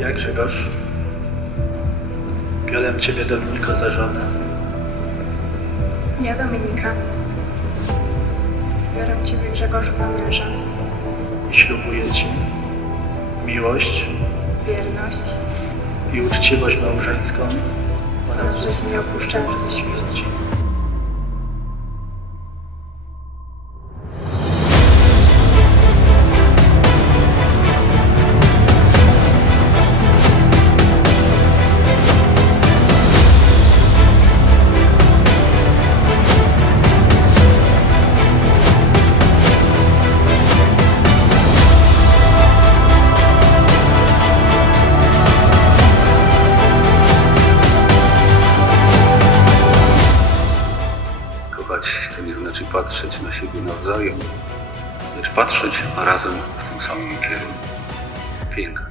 Ja Grzegorz. Biorę Ciebie Dominiko za żonę. Ja Dominika. Biorę Ciebie Grzegorzu za męża, I ślubuję Ci miłość wierność i uczciwość małżeńską oraz że Cię nie opuszczę aż do śmierci. Kochać to nie znaczy patrzeć na siebie nawzajem, lecz patrzeć, razem w tym samym kierunku. Piękne.